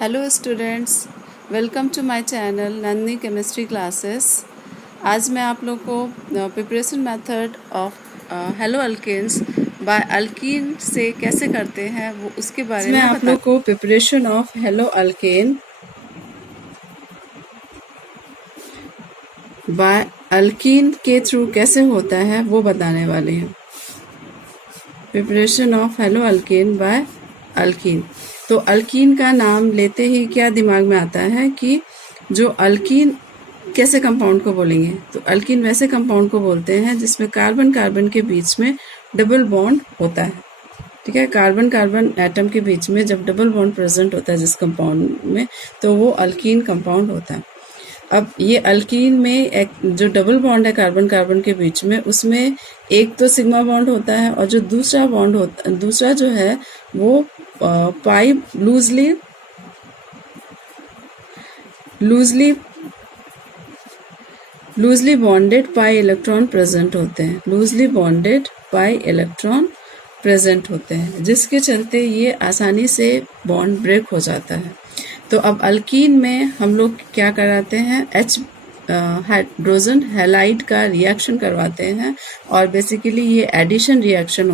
Hello students, welcome to my channel Nandani chemistry classes. आज मैं आप लोग को preparation method of haloalkanes by alkene से कैसे करते हैं वो उसके बारे में आप लोग को preparation of haloalkane by alkene के थ्रू कैसे होता है वो बताने वाले हैं। Preparation of haloalkane by alkene. तो अल्कीन का नाम लेते ही क्या दिमाग में आता है कि जो अल्कीन कैसे कंपाउंड को बोलेंगे, तो अल्कीन वैसे कंपाउंड को बोलते हैं जिसमें कार्बन कार्बन के बीच में डबल बॉन्ड होता है। ठीक है, कार्बन कार्बन एटम के बीच में जब डबल बॉन्ड प्रेजेंट होता है जिस कंपाउंड में, तो वो अल्कीन कंपाउंड होता है। अब ये अल्कीन में एक जो डबल बॉन्ड है कार्बन कार्बन के बीच में, उसमें एक तो सिग्मा बॉन्ड होता है और जो दूसरा जो है वो pi loosely bonded pi electron present होते हैं। Loosely bonded pi electron present होते हैं, जिसके चलते ये आसानी से बॉन्ड ब्रेक हो जाता है। तो अब अल्कीन में हम लोग क्या कराते हैं, हाइड्रोजन हैलाइड का रिएक्शन करवाते हैं और बेसिकली ये एडिशन रिएक्शन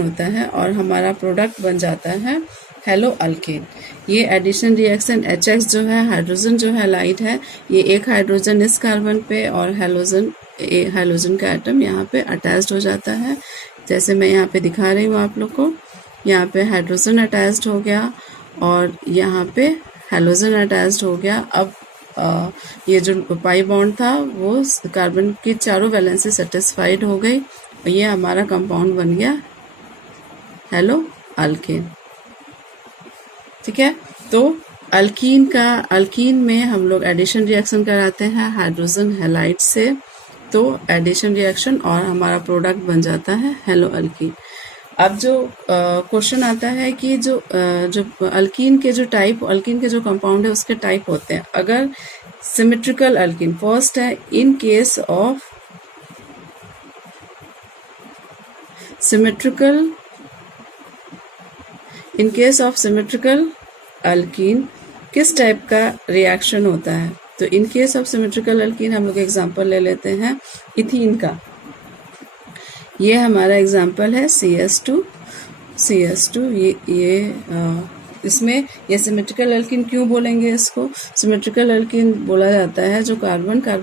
होता है और हमारा प्रोडक्ट बन जाता है हेलो अल्केन। ये एडिशन रिएक्शन HX जो है, हाइड्रोजन जो हैलाइड है, ये एक हाइड्रोजन इस कार्बन पे और हाइड्रोजन का एटम यहाँ पे अटैच्ड हो जाता है। जैसे मैं यहाँ पे दिखा रही हूँ आप लोग को, यहाँ पे हाइड्रोजन अटैच्ड हो गया और यहाँ पे हैलोजन अटैच्ड हो गया। अब ये जो पाई बॉन्ड था वो कार्बन की चारों वैलेंसी सेटिस्फाइड हो गई और ये हमारा कंपाउंड बन गया हेलो अल्केन। ठीक है, तो अल्कीन में हम लोग एडिशन रिएक्शन कराते हैं हाइड्रोजन हैलाइड से, तो एडिशन रिएक्शन और हमारा प्रोडक्ट बन जाता है हेलो अल्कीन। अब जो क्वेश्चन आता है कि जो अल्कीन के जो कंपाउंड है उसके टाइप होते हैं। अगर सिमेट्रिकल अल्कीन फर्स्ट है, in case of symmetrical alkyne किस टाइप का रिएक्शन होता है। तो in case of symmetrical alkyne हम लोग एग्जांपल ले लेते हैं इथीन का। ये हमारा एग्जांपल है CS2। इसमें ये सिमेट्रिकल अल्कीन क्यों बोलेंगे इसको? सिमेट्रिकल अल्कीन बोला जाता है जो कार्बन का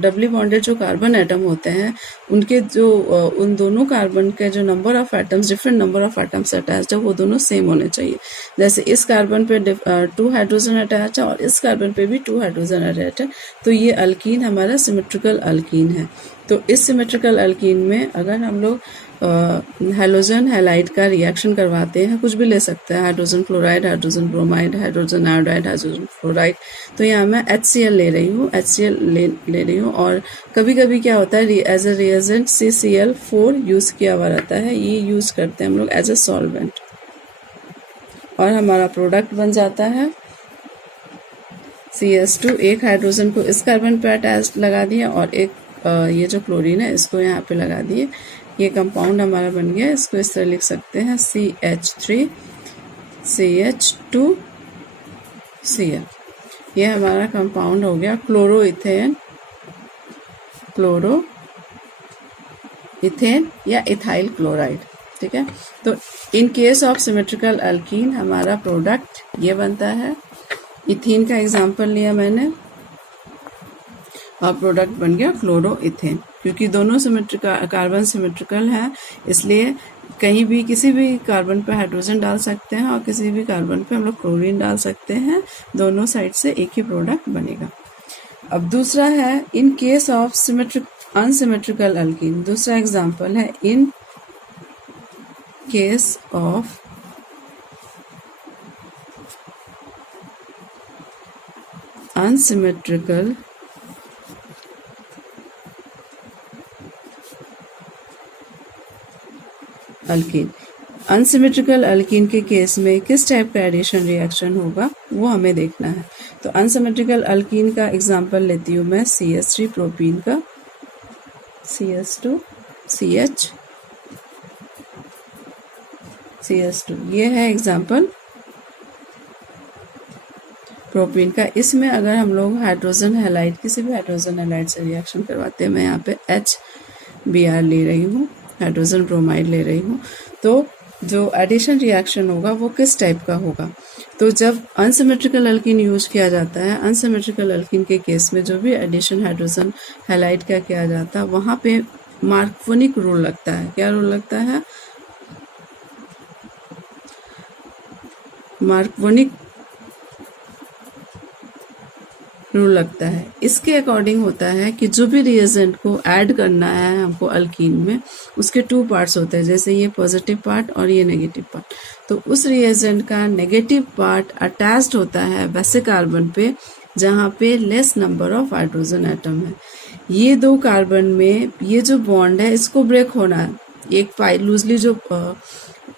डबली बॉन्डेड जो कार्बन एटम होते हैं, उनके जो उन दोनों कार्बन के जो number of atoms, different number of atoms attached है, वो दोनों सेम होने चाहिए। जैसे इस कार्बन पे 2 हाइड्रोजन अटैच है और इस कार्बन पे भी 2 हाइड्रोजन अटैच है, तो ये अल्कीन हमारा सिमेट्रिकल अल्कीन है। तो इस सिमेट्रिकल अल्कीन में अगर हम लोग हैलोजन हैलाइड का रिएक्शन करवाते हैं, कुछ भी ले सकते हैं, hydrogen chloride, hydrogen bromide, hydrogen iodide, hydrogen fluoride, तो यहाँ मैं HCl ले रही हूँ और कभी कभी क्या होता है as a reagent CCl4 use किया हुआ रहता है, ये यूज करते हैं हम लोग एज ए सॉल्वेंट और हमारा प्रोडक्ट बन जाता है CS2। एक हाइड्रोजन को इस कार्बन पे अटैच लगा दिया और एक ये जो क्लोरीन है इसको यहाँ पे लगा दिए, ये कंपाउंड हमारा बन गया। इसको इस तरह लिख सकते हैं CH3 CH2 Cl। ये हमारा कंपाउंड हो गया क्लोरो इथेन या इथाइल क्लोराइड। ठीक है, तो in case of symmetrical alkyne हमारा प्रोडक्ट ये बनता है। इथीन का एग्जांपल लिया मैंने और प्रोडक्ट बन गया क्लोरो इथेन। क्योंकि दोनों कार्बन सिमेट्रिकल है, इसलिए कहीं भी किसी भी कार्बन पे हाइड्रोजन डाल सकते हैं और किसी भी कार्बन पे हम लोग क्लोरीन डाल सकते हैं, दोनों साइड से एक ही प्रोडक्ट बनेगा। अब दूसरा है in case of unsymmetrical alkyne. दूसरा एग्जांपल है in case of unsymmetrical alkyne. Unsymmetrical alkyne के केस में किस टाइप का एडिशन रिएक्शन होगा वो हमें देखना है। तो अनसिमेट्रिकल अल्कीन का एग्जांपल लेती हूँ मैं CS3 प्रोपीन का, CS2CH CH2। ये है एग्जाम्पल प्रोपीन का। इसमें अगर हम लोग हाइड्रोजन हैलाइड, किसी भी हाइड्रोजन हैलाइड से रिएक्शन करवाते हैं, मैं यहाँ पे HBr ले रही हूँ, हाइड्रोजन ब्रोमाइड ले रही हूँ, तो जो एडिशन रिएक्शन होगा वो किस टाइप का होगा। तो जब अनसिमेट्रिकल अल्कीन यूज किया जाता है, अनसिमेट्रिकल अल्कीन के केस में जो भी एडिशन हाइड्रोजन हैलाइड का किया जाता है, वहाँ पे मार्कोनिक रूल लगता है। क्या रूल लगता है? मार्कोनिक रूल लगता है। इसके अकॉर्डिंग होता है कि जो भी रिएजेंट को ऐड करना है हमको अल्कीन में, उसके 2 पार्ट्स होते हैं, जैसे ये पॉजिटिव पार्ट और ये नेगेटिव पार्ट। तो उस रिएजेंट का नेगेटिव पार्ट अटैच्ड होता है वैसे कार्बन पे जहाँ पे less number of hydrogen atom है। ये 2 कार्बन में ये जो बॉन्ड है इसको ब्रेक होना है। एक पाई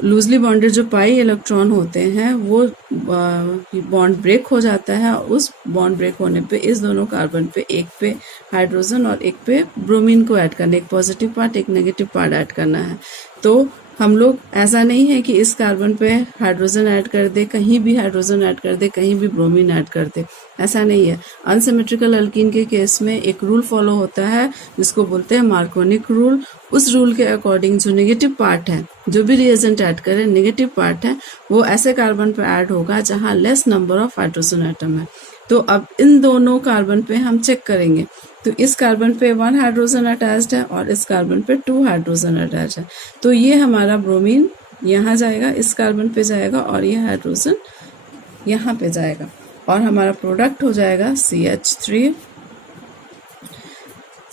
लूजली बॉन्डेड जो पाई इलेक्ट्रॉन होते हैं वो बॉन्ड ब्रेक हो जाता है। उस बॉन्ड ब्रेक होने पे इस दोनों कार्बन पे, एक पे हाइड्रोजन और एक पे ब्रोमीन को ऐड करना है, एक पॉजिटिव पार्ट एक नेगेटिव पार्ट ऐड करना है। तो हम लोग, ऐसा नहीं है कि इस कार्बन पे हाइड्रोजन ऐड कर दे, कहीं भी हाइड्रोजन ऐड कर दे, कहीं भी ब्रोमीन ऐड कर दे, ऐसा नहीं है। अनसिमेट्रिकल अल्कीन के केस में एक रूल फॉलो होता है जिसको बोलते हैं मार्कोनिक रूल। उस रूल के अकॉर्डिंग जो नेगेटिव पार्ट है, जो भी रिएजेंट ऐड करे, नेगेटिव पार्ट है वो ऐसे कार्बन पे ऐड होगा जहां less number of hydrogen atom है। तो अब इन दोनों कार्बन पे हम चेक करेंगे, तो इस कार्बन पे 1 हाइड्रोजन अटैच्ड है और इस कार्बन पे 2 हाइड्रोजन अटैच है। तो ये हमारा ब्रोमीन यहाँ जाएगा, इस कार्बन पे जाएगा और ये हाइड्रोजन यहाँ पे जाएगा और हमारा प्रोडक्ट हो जाएगा CH3।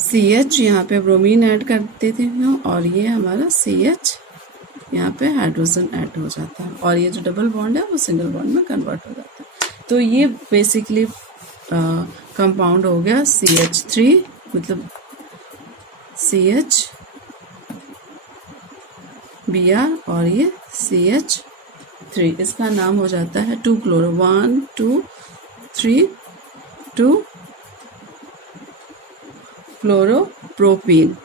CH यहाँ पे ब्रोमीन ऐड कर देते हैं और ये हमारा CH यहाँ पे हाइड्रोजन ऐड हो जाता है और ये जो डबल बॉन्ड है वो सिंगल बॉन्ड में कन्वर्ट हो जाता है। तो ये बेसिकली कंपाउंड हो गया CH3, मतलब CHBr और ये CH3। इसका नाम हो जाता है 2 क्लोरो 1 2 3 2 क्लोरोप्रोपीन।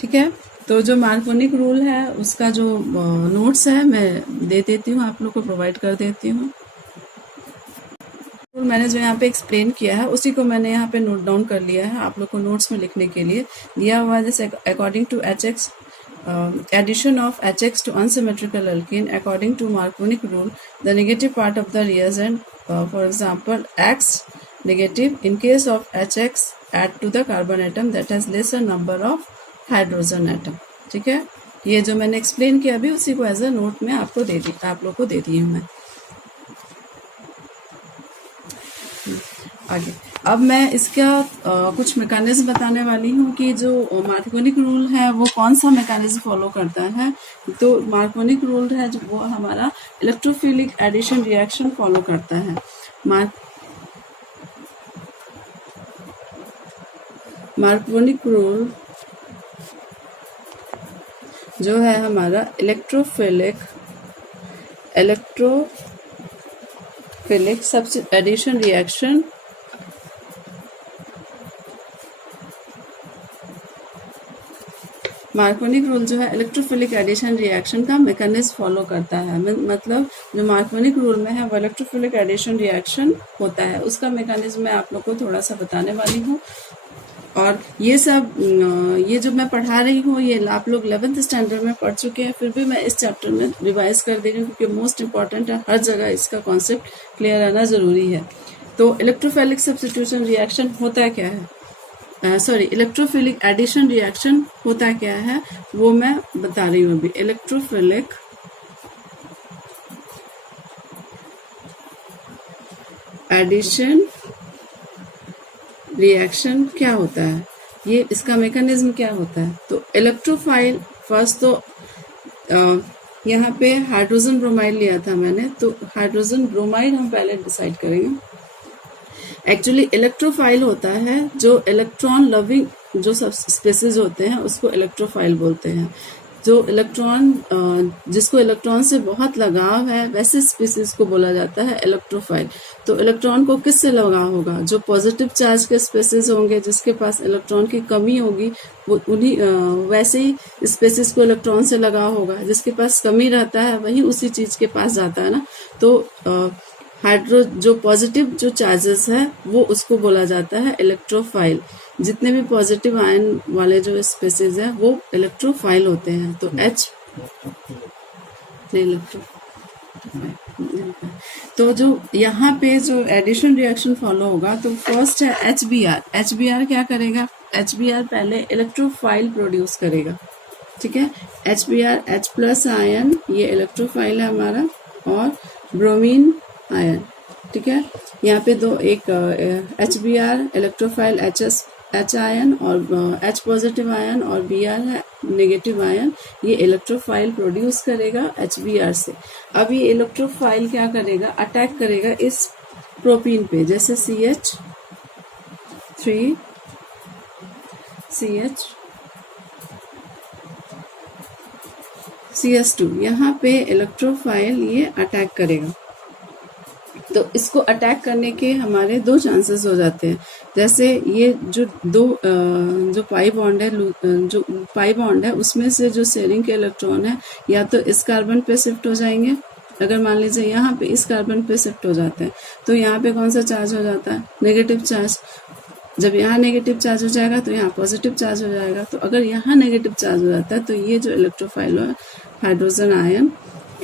ठीक है। तो जो मार्कोनिक रूल है उसका जो नोट्स है मैं दे देती हूँ, आप लोग को प्रोवाइड कर देती हूँ। मैंने जो यहाँ पे एक्सप्लेन किया है उसी को मैंने यहाँ पे नोट डाउन कर लिया है आप लोग को नोट्स में लिखने के लिए दिया हुआ है। जैसे according to HX addition of HX to unsymmetrical alkene according to Marconic rule, the negative part of the reagent, for example X negative, in case of HX add to the carbon atom that has lesser number of hydrogen atom। ठीक है, ये जो मैंने explain किया अभी उसी को as a note में आपको दे दी, आप लोग को दे दी हूँ मैं। आगे अब मैं इसका कुछ मैकेनिज्म बताने वाली हूँ कि जो मार्कोनिक रूल है वो कौन सा मैकेनिज्म फॉलो करता है। तो मार्कोनिक रूल है जो वो हमारा इलेक्ट्रोफिलिक एडिशन रिएक्शन फॉलो करता है। मार्कोनिक रूल जो है हमारा electrophilic addition reaction Markovnikov rule जो है इलेक्ट्रोफिलिक एडिशन रिएक्शन का मैकेनिज्म फॉलो करता है। मतलब जो मार्कोनिक रूल में है वो इलेक्ट्रोफिलिक एडिशन रिएक्शन होता है, उसका मैकेनिज्म मैं आप लोग को थोड़ा सा बताने वाली हूँ। और ये सब ये जो मैं पढ़ा रही हूँ ये आप लोग 11th स्टैंडर्ड में पढ़ चुके हैं, फिर भी मैं इस चैप्टर में रिवाइज कर दे रही हूँ क्योंकि मोस्ट इम्पॉर्टेंट है, हर जगह इसका कॉन्सेप्ट क्लियर रहना जरूरी है। तो इलेक्ट्रोफिलिक सब्स्टिट्यूशन रिएक्शन होता क्या है, इलेक्ट्रोफिलिक एडिशन रिएक्शन होता क्या है वो मैं बता रही हूँ अभी। इलेक्ट्रोफिलिक एडिशन रिएक्शन क्या होता है, ये इसका मैकेनिज्म क्या होता है। तो इलेक्ट्रोफाइल फर्स्ट तो यहाँ पे हाइड्रोजन ब्रोमाइड लिया था मैंने, तो हाइड्रोजन ब्रोमाइड हम पहले डिसाइड करेंगे। एक्चुअली इलेक्ट्रोफाइल होता है जो इलेक्ट्रॉन लविंग जो सब स्पेसीज होते हैं उसको इलेक्ट्रोफाइल बोलते हैं। जो इलेक्ट्रॉन जिसको इलेक्ट्रॉन से बहुत लगाव है वैसे स्पीसीज को बोला जाता है इलेक्ट्रोफाइल। तो इलेक्ट्रॉन को किससे लगाव होगा? जो पॉजिटिव चार्ज के स्पीसीज होंगे, जिसके पास इलेक्ट्रॉन की कमी होगी, वो उन्हीं वैसे ही स्पीसीज को इलेक्ट्रॉन से लगाव होगा। जिसके पास कमी रहता है वही उसी चीज के पास जाता है ना। तो हाइड्रो जो पॉजिटिव जो चार्जेस है वो उसको बोला जाता है इलेक्ट्रोफाइल। जितने भी पॉजिटिव आयन वाले जो स्पीसीज है वो इलेक्ट्रोफाइल होते हैं। तो H तो जो यहाँ पे जो एडिशन रिएक्शन फॉलो होगा, तो फर्स्ट है HBr। HBr क्या करेगा? HBr पहले इलेक्ट्रोफाइल प्रोड्यूस करेगा, ठीक है। HBr H+ आयन ये इलेक्ट्रोफाइल है हमारा, और ब्रोमीन आयन, ठीक है। यहाँ पे दो, एक HBr इलेक्ट्रोफाइल H आयन और H पॉजिटिव आयन, और Br है नेगेटिव आयन, ये इलेक्ट्रोफाइल प्रोड्यूस करेगा HBr से। अब ये इलेक्ट्रोफाइल क्या करेगा? अटैक करेगा इस प्रोपीन पे, जैसे CH3 CS2, यहाँ पे इलेक्ट्रोफाइल ये अटैक करेगा। तो इसको अटैक करने के हमारे दो चांसेस हो जाते हैं। जैसे ये जो जो पाई बॉन्ड है, जो पाई बॉन्ड है उसमें से जो शेयरिंग के इलेक्ट्रॉन है या तो इस कार्बन पे शिफ्ट हो जाएंगे। अगर मान लीजिए यहाँ पे इस कार्बन पे शिफ्ट हो जाते हैं तो यहाँ पे कौन सा चार्ज हो जाता है? Negative charge. जब यहाँ नेगेटिव चार्ज हो जाएगा तो यहाँ पॉजिटिव चार्ज हो जाएगा। तो अगर यहाँ नेगेटिव चार्ज हो जाता है तो ये जो इलेक्ट्रोफाइल है, हाइड्रोजन आयन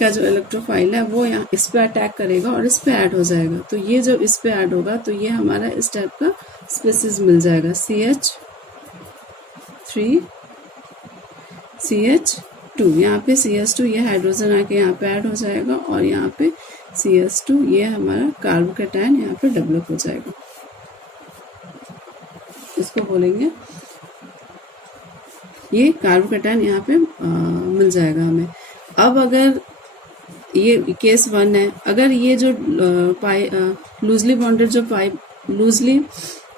का जो इलेक्ट्रोफाइल है वो यहाँ इस पे अटैक करेगा और इस पे ऐड हो जाएगा। तो ये जब इस पे ऐड होगा तो ये हमारा इस टाइप का स्पीसीज मिल जाएगा, CH3 CH2। यहाँ पे CH2 ये हाइड्रोजन आके यहाँ पे ऐड हो जाएगा, और यहाँ पे CH2 ये हमारा कार्बोकैटायन यहाँ पे डेवलप हो जाएगा। इसको बोलेंगे, ये कार्बोकैटायन यहाँ पे मिल जाएगा हमें। अब अगर ये केस 1 है, अगर ये जो लूजली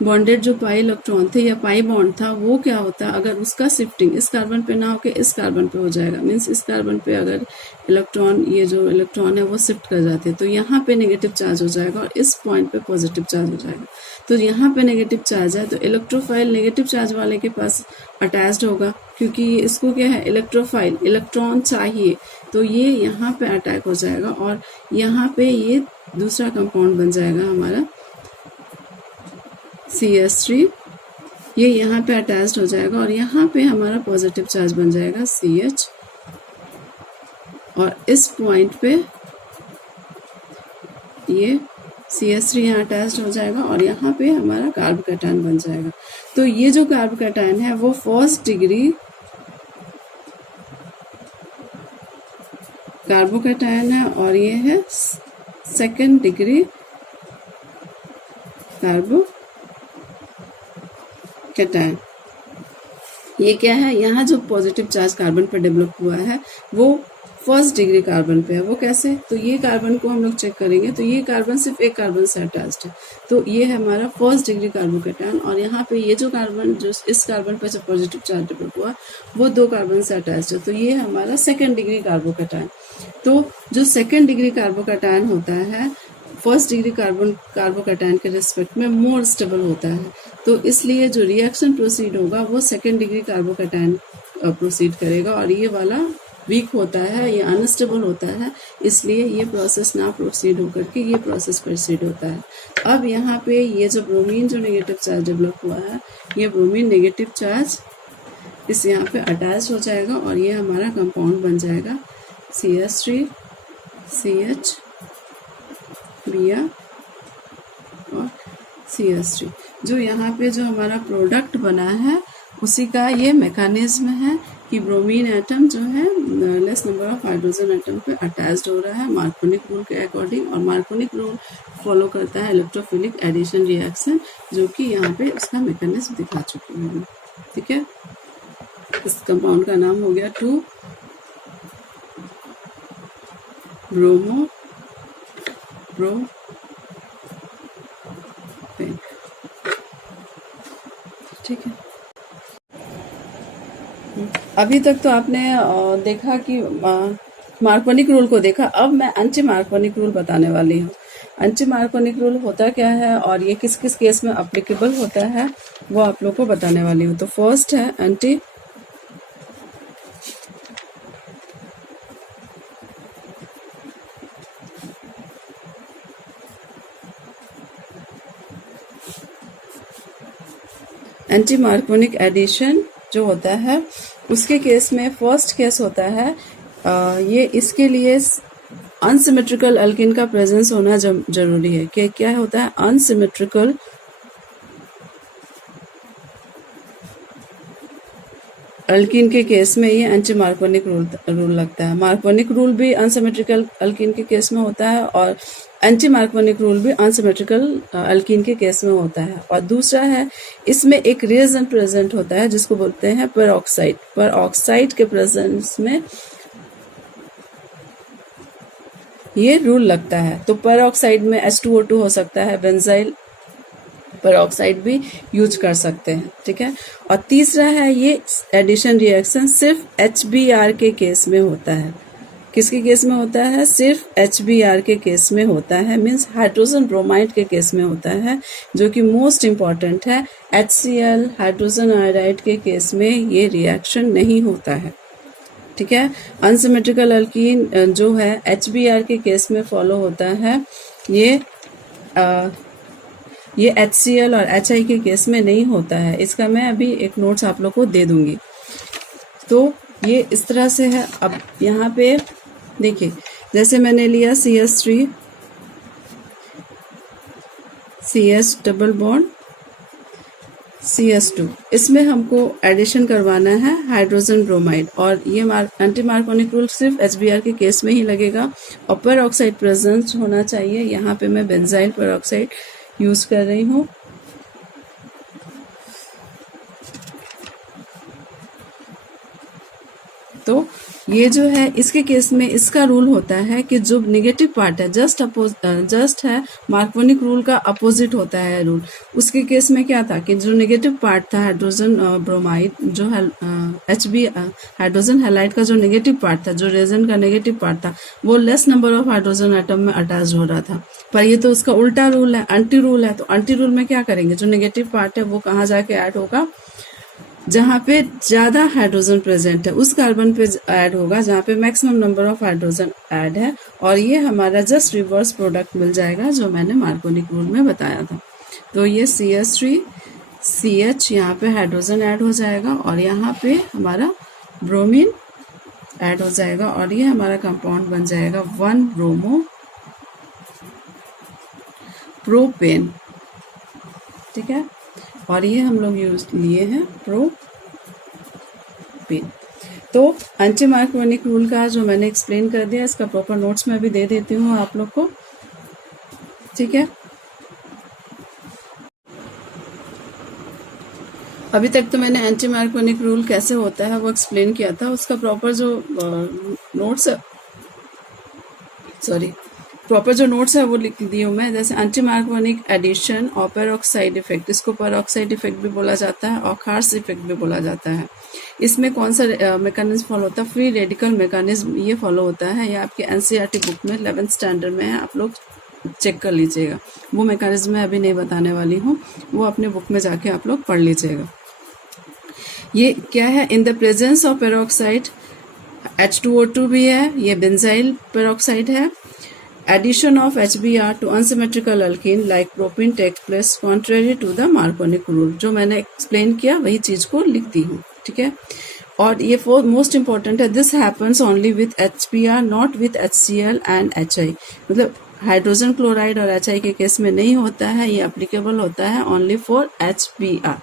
बॉन्डेड जो पाई इलेक्ट्रॉन थे या पाई बॉन्ड था, वो क्या होता है? अगर उसका शिफ्टिंग इस कार्बन पे ना होके इस कार्बन पे हो जाएगा, मीन्स इस कार्बन पे अगर इलेक्ट्रॉन, ये जो इलेक्ट्रॉन है वो शिफ्ट कर जाते हैं तो यहाँ पे नेगेटिव चार्ज हो जाएगा और इस पॉइंट पे पॉजिटिव चार्ज हो जाएगा। तो यहाँ पे नेगेटिव चार्ज है तो इलेक्ट्रोफाइल नेगेटिव चार्ज वाले के पास अटैच्ड होगा, क्योंकि इसको क्या है? इलेक्ट्रोफाइल, इलेक्ट्रॉन चाहिए। तो ये यहाँ पे अटैक हो जाएगा और यहाँ पे ये दूसरा कंपाउंड बन जाएगा हमारा CH3, ये यहाँ पे अटैच्ड हो जाएगा और यहाँ पे हमारा पॉजिटिव चार्ज बन जाएगा CH, और इस पॉइंट पे ये CH3 यहाँ अटैच्ड हो जाएगा और यहाँ पे हमारा कार्बोकैटायन बन जाएगा। तो ये जो कार्बोकैटायन है वो फर्स्ट डिग्री कार्बोकैटायन है और ये है सेकंड डिग्री कार्बोकैटायन। ये क्या है? यहाँ जो पॉजिटिव चार्ज कार्बन पर डेवलप हुआ है वो फर्स्ट डिग्री कार्बन पे है। वो कैसे? तो ये कार्बन को हम लोग चेक करेंगे तो ये कार्बन सिर्फ एक कार्बन से अटैच्ड है, तो ये है हमारा फर्स्ट डिग्री कार्बोकैटायन। और यहाँ पे ये जो कार्बन, जो इस कार्बन पे जो पॉजिटिव चार्ज डेवलप हुआ वो दो कार्बन से अटैच्ड है, तो ये हमारा सेकेंड डिग्री कार्बोकैटायन। तो जो सेकेंड डिग्री कार्बोकैटायन होता है फर्स्ट डिग्री कार्बोकैटायन के रिस्पेक्ट में मोर स्टेबल होता है, तो इसलिए जो रिएक्शन प्रोसीड होगा वो सेकेंड डिग्री कार्बोकैटायन प्रोसीड करेगा, और ये वाला वीक होता है, ये अनस्टेबल होता है, इसलिए ये प्रोसेस ना प्रोसीड होकर के ये प्रोसेस प्रोसीड होता है। अब यहाँ पे ये जो ब्रोमीन जो नेगेटिव चार्ज डेवलप हुआ है, ये ब्रोमीन नेगेटिव चार्ज इस यहाँ पे अटैच हो जाएगा और ये हमारा कंपाउंड बन जाएगा CH3 CH Br और CH3। जो यहाँ पे जो हमारा प्रोडक्ट बना है उसी का ये मैकेनिज्म है कि ब्रोमीन एटम जो है less number of hydrogen atom पे अटैच्ड हो रहा है मार्कोनिक रूल के अकॉर्डिंग, और मार्कोनिक रूल फॉलो करता है इलेक्ट्रोफिलिक एडिशन रिएक्शन, जो कि यहाँ पे उसका मैकेनिज्म दिखा चुके हैं। ठीक है, इस कंपाउंड का नाम हो गया 2-ब्रोमो-प्रोपेन। ठीक है। अभी तक तो आपने देखा कि मार्कोनिक रूल को देखा। अब मैं एंटी मार्कोनिक रूल बताने वाली हूँ। एंटी मार्कोनिक रूल होता क्या है और ये किस किस केस में अप्लीकेबल होता है वो आप लोग को बताने वाली हूँ। तो फर्स्ट है एंटी मार्कोनिक एडिशन जो होता है उसके केस में फर्स्ट केस होता है ये इसके लिए अनसिमेट्रिकल अल्किन का प्रेजेंस होना जरूरी है। कि क्या होता है अनसिमेट्रिकल अल्किन के केस में ये एंटी मार्कोनिक रूल लगता है। मार्कोनिक रूल भी अनसिमेट्रिकल अल्किन के केस में होता है और एंटी मार्कोनिक रूल भी अनसिमेट्रिकल अल्किन के केस में होता है। और दूसरा है इसमें एक रिएजेंट प्रेजेंट होता है जिसको बोलते हैं पेरोक्साइड। पेरोक्साइड के प्रेजेंस में ये रूल लगता है। तो पेरोक्साइड में H2O2 हो सकता है, बेंजाइल पेरोक्साइड भी यूज कर सकते हैं। ठीक है। और तीसरा है ये एडिशन रिएक्शन सिर्फ HBr के केस में होता है। किसके केस में होता है? सिर्फ HBr के केस में होता है, मीन्स हाइड्रोजन ब्रोमाइड के केस में होता है, जो कि मोस्ट इम्पॉर्टेंट है। HCl हाइड्रोजन आयोडाइड के केस में ये रिएक्शन नहीं होता है। ठीक है। अनसिमेट्रिकल अल्कीन जो है HBr के केस में फॉलो होता है, ये HCl और HI के केस में नहीं होता है। इसका मैं अभी एक नोट्स आप लोग को दे दूंगी। तो ये इस तरह से है। अब यहाँ पे देखिए, जैसे मैंने लिया CH3 CH double bond CH2, इसमें हमको एडिशन करवाना है हाइड्रोजन ब्रोमाइड। और ये एंटी मार्कोनिक रूल सिर्फ HBr के केस में ही लगेगा और पेरोक्साइड प्रेजेंस होना चाहिए। यहाँ पे मैं बेंजाइल पेरोक्साइड यूज कर रही हूँ। तो ये जो है इसके केस में इसका रूल होता है कि जो नेगेटिव पार्ट है जस्ट है मार्कोनिक रूल का अपोजिट होता है रूल। उसके केस में क्या था कि जो नेगेटिव पार्ट था हाइड्रोजन ब्रोमाइड जो HB हाइड्रोजन हैलाइड का जो नेगेटिव पार्ट था, जो रेजन का नेगेटिव पार्ट था, वो less number of hydrogen atom में अटैच हो रहा था। पर ये तो उसका उल्टा रूल है, एंटी रूल है। तो एंटी रूल में क्या करेंगे, जो नेगेटिव पार्ट है वो कहाँ जाके ऐड होगा? जहाँ पे ज्यादा हाइड्रोजन प्रेजेंट है उस कार्बन पे ऐड होगा जहाँ पे maximum number of hydrogen add है। और ये हमारा जस्ट रिवर्स प्रोडक्ट मिल जाएगा जो मैंने मार्कोनिक रूल में बताया था। तो ये CH3 CH यहाँ पे हाइड्रोजन ऐड हो जाएगा और यहाँ पे हमारा ब्रोमीन ऐड हो जाएगा और ये हमारा कंपाउंड बन जाएगा 1 ब्रोमो प्रोपेन। ठीक है। और ये हम लोग यूज लिए हैं प्रोपेन। तो एंटी मार्कोनिक रूल का जो मैंने एक्सप्लेन कर दिया, इसका प्रॉपर नोट्स मैं भी दे देती हूँ आप लोग को। ठीक है। अभी तक तो मैंने एंटी मार्कोनिक रूल कैसे होता है वो एक्सप्लेन किया था। उसका प्रॉपर जो नोट्स जो नोट्स है वो लिख दी हूँ मैं। जैसे एंटी मार्कोनिक एडिशन और पेरोक्साइड इफेक्ट, इसको पेरोक्साइड इफेक्ट भी बोला जाता है और खार्स इफेक्ट भी बोला जाता है। इसमें कौन सा मैकेनिज्म फॉलो होता है? फ्री रेडिकल मैकेनिज्म ये फॉलो होता है। ये आपके NCERT बुक में 11th स्टैंडर्ड में है, आप लोग चेक कर लीजिएगा। वो मैकेनिज्म मैं अभी नहीं बताने वाली हूँ, वो अपने बुक में जाके आप लोग पढ़ लीजिएगा। ये क्या है? In the presence of peroxide H2O2 भी है, ये बेंजाइल पेरोक्साइड है। Addition of HBr to unsymmetrical alkene like propene takes place contrary to the Marconic rule। जो मैंने एक्सप्लेन किया वही चीज को लिख दी हूँ। ठीक है। और ये मोस्ट इम्पोर्टेंट है, this happens only with HBr not with HCl and HI। मतलब हाइड्रोजन क्लोराइड और HI के केस में नहीं होता है, ये अप्लीकेबल होता है ओनली फॉर HBr।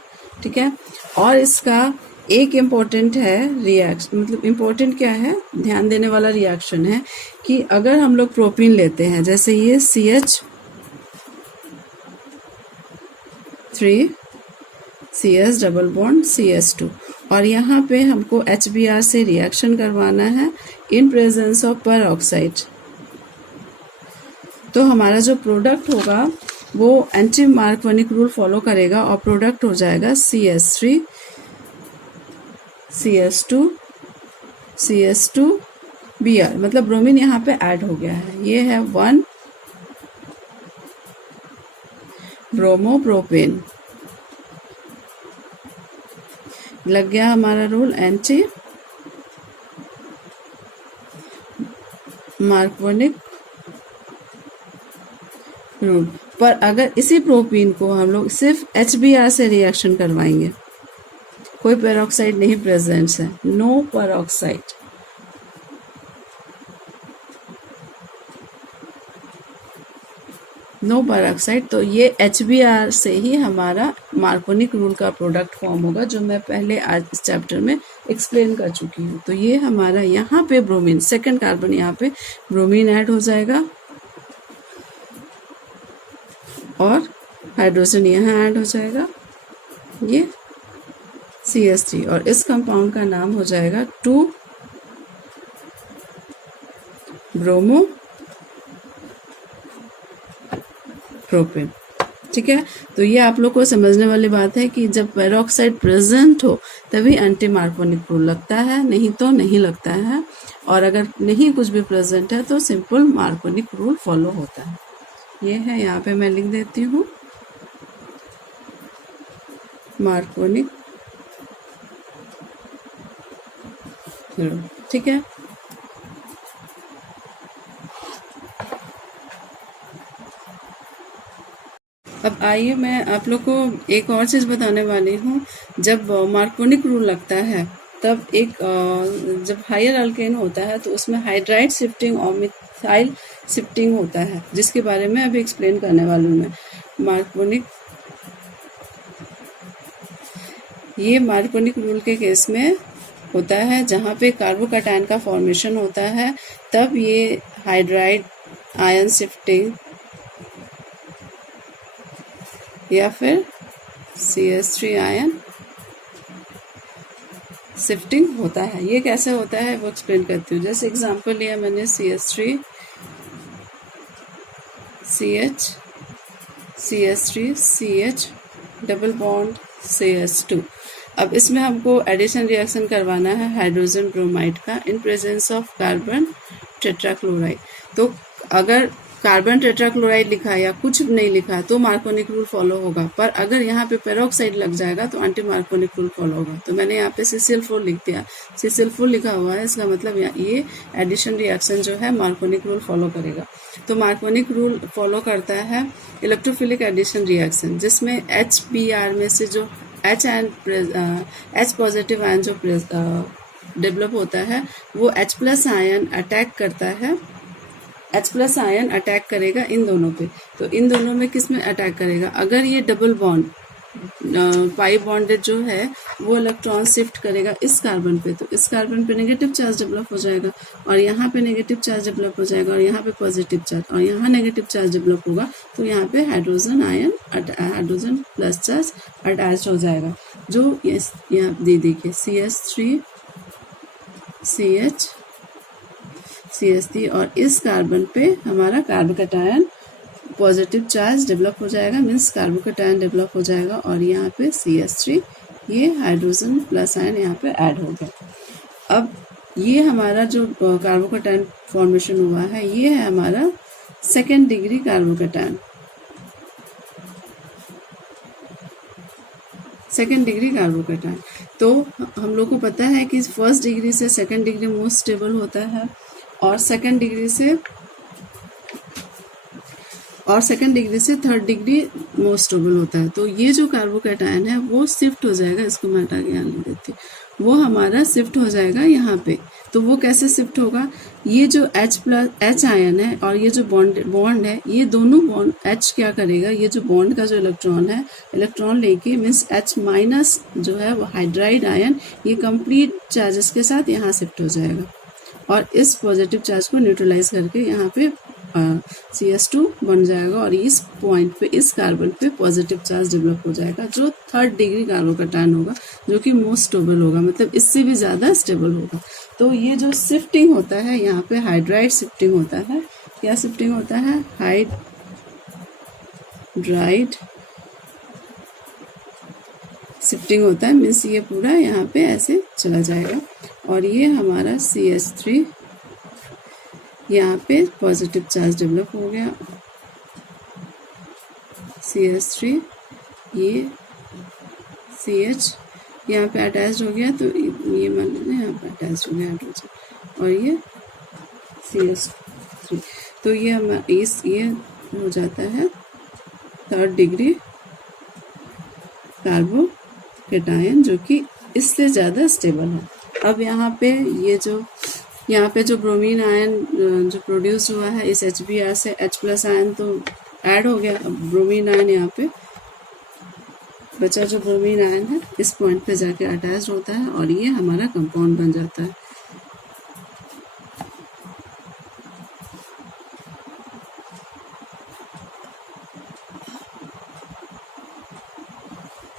ठीक है। और इसका एक इम्पोर्टेंट है रिएक्शन, मतलब इम्पोर्टेंट क्या है, ध्यान देने वाला रिएक्शन है कि अगर हम लोग प्रोपीन लेते हैं, जैसे ये CH3 CH double bond CH2 और यहाँ पे हमको HBr से रिएक्शन करवाना है इन प्रेजेंस ऑफ पेरोक्साइड, तो हमारा जो प्रोडक्ट होगा वो एंटी मार्कोनिक रूल फॉलो करेगा और प्रोडक्ट हो जाएगा CH3 CH2 CH2Br, मतलब ब्रोमीन यहाँ पे ऐड हो गया है। ये है 1 ब्रोमोप्रोपेन। लग गया हमारा रूल एंटी मार्कोनिक रूल। पर अगर इसी प्रोपीन को हम लोग सिर्फ HBr से रिएक्शन करवाएंगे, कोई पेरोक्साइड नहीं प्रेजेंट है, नो पेरोक्साइड, नो पेरोक्साइड, तो ये HBr से ही हमारा मार्कोनिक रूल का प्रोडक्ट फॉर्म होगा, जो मैं पहले आज इस चैप्टर में एक्सप्लेन कर चुकी हूँ। तो ये हमारा यहाँ पे ब्रोमीन, सेकंड कार्बन यहाँ पे ब्रोमीन ऐड हो जाएगा और हाइड्रोजन यहाँ ऐड हो जाएगा, ये CH3, और इस कंपाउंड का नाम हो जाएगा 2 ब्रोमो प्रोपेन। ठीक है, तो ये आप लोग को समझने वाली बात है कि जब पेरोक्साइड प्रेजेंट हो तभी एंटी मार्कोनिक रूल लगता है, नहीं तो नहीं लगता है। और अगर नहीं कुछ भी प्रेजेंट है तो सिंपल मार्कोनिक रूल फॉलो होता है। ये है, यहाँ पे मैं लिख देती हूँ मार्कोनिक रूल। ठीक है, अब आइए मैं आप लोग को एक और चीज़ बताने वाली हूँ। जब मार्कोनिक रूल लगता है तब जब हायर अल्केन होता है तो उसमें हाइड्राइड शिफ्टिंग और मिथाइल शिफ्टिंग होता है, जिसके बारे में अभी एक्सप्लेन करने वाली हूँ मैं। ये मार्कोनिक रूल के केस में होता है जहाँ पे कार्बोकैटायन का फॉर्मेशन होता है, तब ये हाइड्राइड आयन शिफ्टिंग या फिर CH3 आयन शिफ्टिंग होता है। ये कैसे होता है वो एक्सप्लेन करती हूँ। जैसे एग्जांपल लिया मैंने CH3 CH CH3 CH double bond CH2। अब इसमें हमको एडिशन रिएक्शन करवाना है हाइड्रोजन ब्रोमाइड का in presence of carbon tetrachloride. तो अगर कार्बन टेट्राक्लोराइड लिखा या कुछ नहीं लिखा तो मार्कोनिक रूल फॉलो होगा, पर अगर यहाँ पे पेरोक्साइड लग जाएगा तो एंटी मार्कोनिक रूल फॉलो होगा। तो मैंने यहाँ पे CCl4 लिख दिया, CCl4 लिखा हुआ है, इसका मतलब ये एडिशन रिएक्शन जो है मार्कोनिक रूल फॉलो करेगा। तो मार्कोनिक रूल फॉलो करता है इलेक्ट्रोफिलिक एडिशन रिएक्शन, जिसमें HBr में से जो H पॉजिटिव आयन जो डेवलप होता है वो H+ आयन अटैक करता है, H+ आयन अटैक करेगा इन दोनों पे। तो इन दोनों में किस में अटैक करेगा? अगर ये डबल बॉन्ड पाई बॉन्डेड जो है वो इलेक्ट्रॉन शिफ्ट करेगा इस कार्बन पे, तो इस कार्बन पे नेगेटिव चार्ज डेवलप हो जाएगा और यहाँ पे नेगेटिव चार्ज डेवलप हो जाएगा और यहाँ पे पॉजिटिव चार्ज और यहाँ नेगेटिव चार्ज डेवलप होगा। तो यहाँ पे hydrogen ion hydrogen plus charge attach हो जाएगा, जो यहाँ देखिए CH3 CH CH3 और इस कार्बन पे हमारा कार्बोकैटायन पॉजिटिव चार्ज डेवलप हो जाएगा, मीन्स कार्बोकैटायन डेवलप हो जाएगा और यहाँ पे CH3 ये हाइड्रोजन प्लस आयन यहाँ पे ऐड हो गया। अब ये हमारा जो कार्बोकैटायन फॉर्मेशन हुआ है ये है हमारा second degree carbocation, second degree carbocation. तो हम लोग को पता है कि फर्स्ट डिग्री से सेकेंड डिग्री मोस्ट स्टेबल होता है और सेकेंड डिग्री से थर्ड डिग्री मोस्ट स्टेबल होता है। तो ये जो कार्बोकैटायन है वो शिफ्ट हो जाएगा, इसको मैं हटा के यहाँ लिख देती हूँ, वो हमारा शिफ्ट हो जाएगा यहाँ पे। तो वो कैसे शिफ्ट होगा? ये जो H आयन है और ये जो बॉन्ड है, ये दोनों बॉन्ड H क्या करेगा, ये जो बॉन्ड का जो इलेक्ट्रॉन है, इलेक्ट्रॉन लेके मीन्स H- जो है वो हाइड्राइड आयन ये कंप्लीट चार्जेस के साथ यहाँ शिफ्ट हो जाएगा और इस पॉजिटिव चार्ज को न्यूट्रलाइज करके यहाँ पे CH2 बन जाएगा और इस पॉइंट पे इस कार्बन पे पॉजिटिव चार्ज डेवलप हो जाएगा, जो थर्ड डिग्री कार्बोकैटायन होगा, जो कि मोस्ट स्टेबल होगा, मतलब इससे भी ज़्यादा स्टेबल होगा। तो ये जो शिफ्टिंग होता है यहाँ पे हाइड्राइड शिफ्टिंग होता है। क्या शिफ्टिंग होता है? हाइड्राइड शिफ्टिंग होता है, मीन्स ये पूरा यहाँ पे ऐसे चला जाएगा। और ये हमारा CH3 यहाँ पे पॉजिटिव चार्ज डेवलप हो गया, CH3 ये CH यहाँ पे अटैच हो गया, तो ये मान लीजिए यहाँ पे अटैच हो गया हाइड्रोजन, और ये CH3, तो ये हम ये हो जाता है 3rd डिग्री कार्बोकेटायन, जो कि इससे ज़्यादा स्टेबल है। अब यहाँ पे जो ब्रोमीन आयन जो प्रोड्यूस हुआ है इस HBr से H+ आयन तो ऐड हो गया। अब ब्रोमीन आयन यहाँ पे बचा, जो ब्रोमीन आयन है इस पॉइंट पे जाके अटैच होता है और ये हमारा कंपाउंड बन जाता है।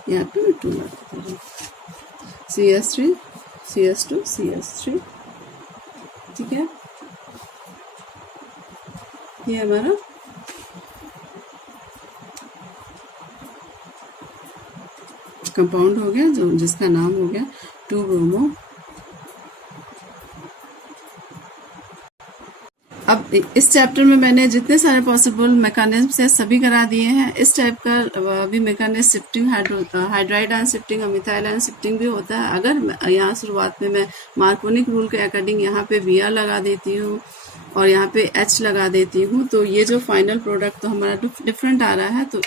यहाँ पे मैं 2 लगाता हूँ, CH3 CH2 CH3, ठीक है। ये हमारा कंपाउंड हो गया, जो जिसका नाम हो गया 2-ब्रोमो। अब इस चैप्टर में मैंने जितने सारे पॉसिबल मैकेनिज्म्स है सभी करा दिए हैं। इस टाइप का अभी mechanism shifting, hydride ion shifting, methyl ion shifting भी होता है। अगर यहाँ शुरुआत में मैं मार्कोनिक रूल के अकॉर्डिंग यहाँ पे Br लगा देती हूँ और यहाँ पे H लगा देती हूँ, तो ये जो फाइनल प्रोडक्ट तो हमारा डिफरेंट आ रहा है। तो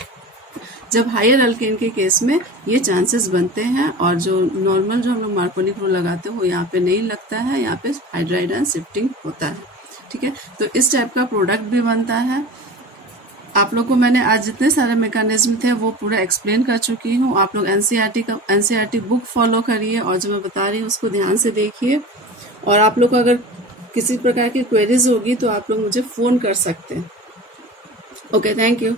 जब हायर अल्केन के केस में ये चांसेस बनते हैं, और जो नॉर्मल जो हम लोग मार्कोनिक रूल लगाते हैं वो यहाँ पे नहीं लगता है, यहाँ पे हाइड्राइड आयन शिफ्टिंग होता है, ठीक है। तो इस टाइप का प्रोडक्ट भी बनता है। आप लोग को मैंने आज जितने सारे मैकेनिज्म थे वो पूरा एक्सप्लेन कर चुकी हूँ। आप लोग एनसीईआरटी बुक फॉलो करिए और जो मैं बता रही हूँ उसको ध्यान से देखिए। और आप लोग को अगर किसी प्रकार की क्वेरीज होगी तो आप लोग मुझे फ़ोन कर सकते हैं। Okay, thank you.